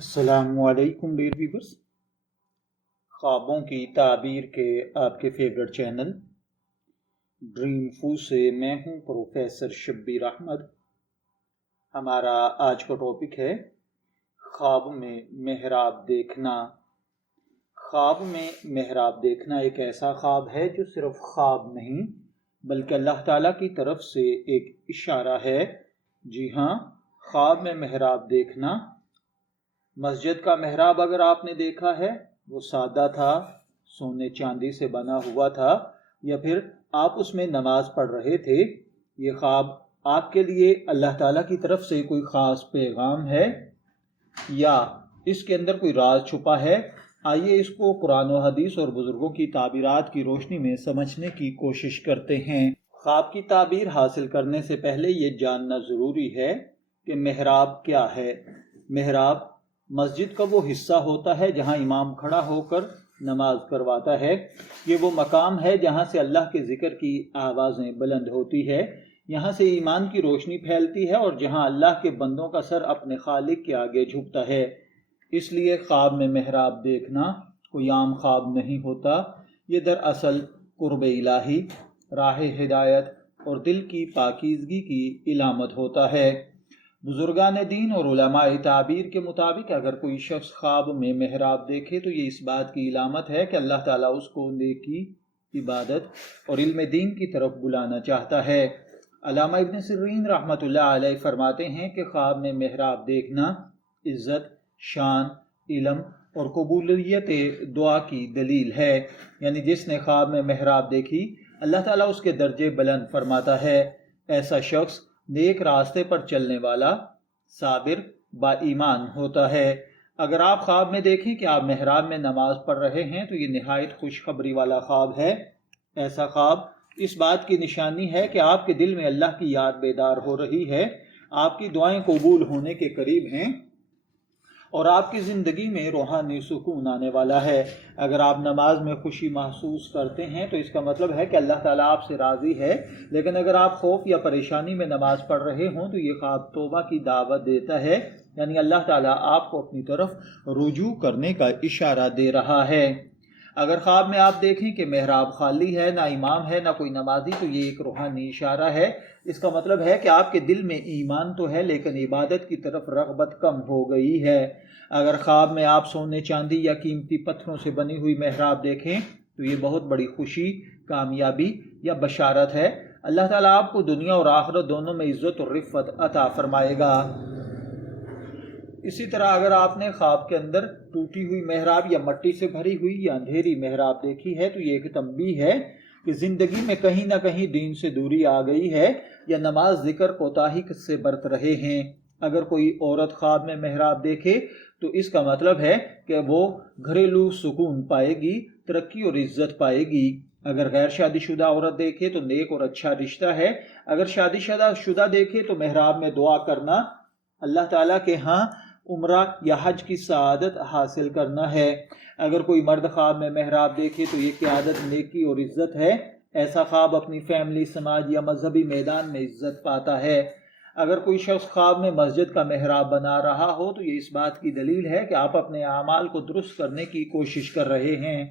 السلام علیکم dear viewers, خوابوں کی تعبیر کے آپ کے فیورٹ چینل ڈریم فو سے میں ہوں پروفیسر شبیر احمد۔ ہمارا آج کا ٹاپک ہے خواب میں محراب دیکھنا۔ خواب میں محراب دیکھنا ایک ایسا خواب ہے جو صرف خواب نہیں بلکہ اللہ تعالیٰ کی طرف سے ایک اشارہ ہے۔ جی ہاں، خواب میں محراب دیکھنا۔ مسجد کا محراب اگر آپ نے دیکھا ہے، وہ سادہ تھا، سونے چاندی سے بنا ہوا تھا، یا پھر آپ اس میں نماز پڑھ رہے تھے، یہ خواب آپ کے لیے اللہ تعالیٰ کی طرف سے کوئی خاص پیغام ہے یا اس کے اندر کوئی راز چھپا ہے؟ آئیے اس کو قرآن و حدیث اور بزرگوں کی تعبیرات کی روشنی میں سمجھنے کی کوشش کرتے ہیں۔ خواب کی تعبیر حاصل کرنے سے پہلے یہ جاننا ضروری ہے کہ محراب کیا ہے۔ محراب مسجد کا وہ حصہ ہوتا ہے جہاں امام کھڑا ہو کر نماز کرواتا ہے۔ یہ وہ مقام ہے جہاں سے اللہ کے ذکر کی آوازیں بلند ہوتی ہے، یہاں سے ایمان کی روشنی پھیلتی ہے اور جہاں اللہ کے بندوں کا سر اپنے خالق کے آگے جھکتا ہے۔ اس لیے خواب میں محراب دیکھنا کوئی عام خواب نہیں ہوتا، یہ دراصل قرب الہی، راہ ہدایت اور دل کی پاکیزگی کی علامت ہوتا ہے۔ بزرگان دین اور علماء تعبیر کے مطابق اگر کوئی شخص خواب میں محراب دیکھے تو یہ اس بات کی علامت ہے کہ اللہ تعالیٰ اس کو نیکی، عبادت اور علم دین کی طرف بلانا چاہتا ہے۔ علامہ ابن سیرین رحمۃ اللہ علیہ فرماتے ہیں کہ خواب میں محراب دیکھنا عزت، شان، علم اور قبولیت دعا کی دلیل ہے، یعنی جس نے خواب میں محراب دیکھی اللہ تعالیٰ اس کے درجے بلند فرماتا ہے۔ ایسا شخص نیک راستے پر چلنے والا، صابر، با ایمان ہوتا ہے۔ اگر آپ خواب میں دیکھیں کہ آپ محراب میں نماز پڑھ رہے ہیں تو یہ نہایت خوشخبری والا خواب ہے۔ ایسا خواب اس بات کی نشانی ہے کہ آپ کے دل میں اللہ کی یاد بیدار ہو رہی ہے، آپ کی دعائیں قبول ہونے کے قریب ہیں اور آپ کی زندگی میں روحانی سکون آنے والا ہے۔ اگر آپ نماز میں خوشی محسوس کرتے ہیں تو اس کا مطلب ہے کہ اللہ تعالیٰ آپ سے راضی ہے، لیکن اگر آپ خوف یا پریشانی میں نماز پڑھ رہے ہوں تو یہ خواب توبہ کی دعوت دیتا ہے، یعنی اللہ تعالیٰ آپ کو اپنی طرف رجوع کرنے کا اشارہ دے رہا ہے۔ اگر خواب میں آپ دیکھیں کہ محراب خالی ہے، نہ امام ہے، نہ کوئی نمازی، تو یہ ایک روحانی اشارہ ہے۔ اس کا مطلب ہے کہ آپ کے دل میں ایمان تو ہے لیکن عبادت کی طرف رغبت کم ہو گئی ہے۔ اگر خواب میں آپ سونے چاندی یا قیمتی پتھروں سے بنی ہوئی محراب دیکھیں تو یہ بہت بڑی خوشی، کامیابی یا بشارت ہے۔ اللہ تعالیٰ آپ کو دنیا اور آخرت دونوں میں عزت اور رفعت عطا فرمائے گا۔ اسی طرح اگر آپ نے خواب کے اندر ٹوٹی ہوئی محراب یا مٹی سے بھری ہوئی یا اندھیری محراب دیکھی ہے تو یہ ایک تنبیہ ہے کہ زندگی میں کہیں نہ کہیں دین سے دوری آ گئی ہے یا نماز ذکر کوتاہی سے برت رہے ہیں۔ اگر کوئی عورت خواب میں محراب دیکھے تو اس کا مطلب ہے کہ وہ گھریلو سکون پائے گی، ترقی اور عزت پائے گی۔ اگر غیر شادی شدہ عورت دیکھے تو نیک اور اچھا رشتہ ہے۔ اگر شادی شدہ دیکھے تو محراب میں دعا کرنا اللہ تعالیٰ کے ہاں عمرہ یا حج کی سعادت حاصل کرنا ہے۔ اگر کوئی مرد خواب میں محراب دیکھے تو یہ قیادت، نیکی اور عزت ہے۔ ایسا خواب اپنی فیملی، سماج یا مذہبی میدان میں عزت پاتا ہے۔ اگر کوئی شخص خواب میں مسجد کا محراب بنا رہا ہو تو یہ اس بات کی دلیل ہے کہ آپ اپنے اعمال کو درست کرنے کی کوشش کر رہے ہیں۔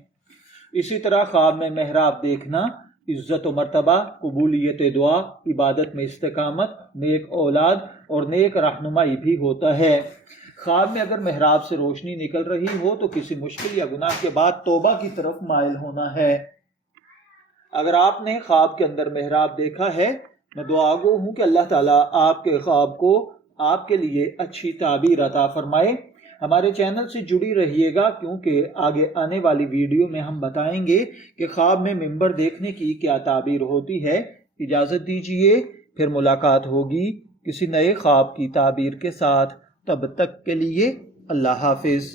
اسی طرح خواب میں محراب دیکھنا عزت و مرتبہ، قبولیت دعا، عبادت میں استقامت، نیک اولاد اور نیک رہنمائی بھی ہوتا ہے۔ خواب میں اگر محراب سے روشنی نکل رہی ہو تو کسی مشکل یا گناہ کے بعد توبہ کی طرف مائل ہونا ہے۔ اگر آپ نے خواب کے اندر محراب دیکھا ہے، میں دعا گو ہوں کہ اللہ تعالیٰ آپ کے خواب کو آپ کے لیے اچھی تعبیر عطا فرمائے۔ ہمارے چینل سے جڑی رہیے گا کیونکہ آگے آنے والی ویڈیو میں ہم بتائیں گے کہ خواب میں منبر دیکھنے کی کیا تعبیر ہوتی ہے۔ اجازت دیجیے، پھر ملاقات ہوگی کسی نئے خواب کی تعبیر کے ساتھ۔ تب تک کے لیے اللہ حافظ۔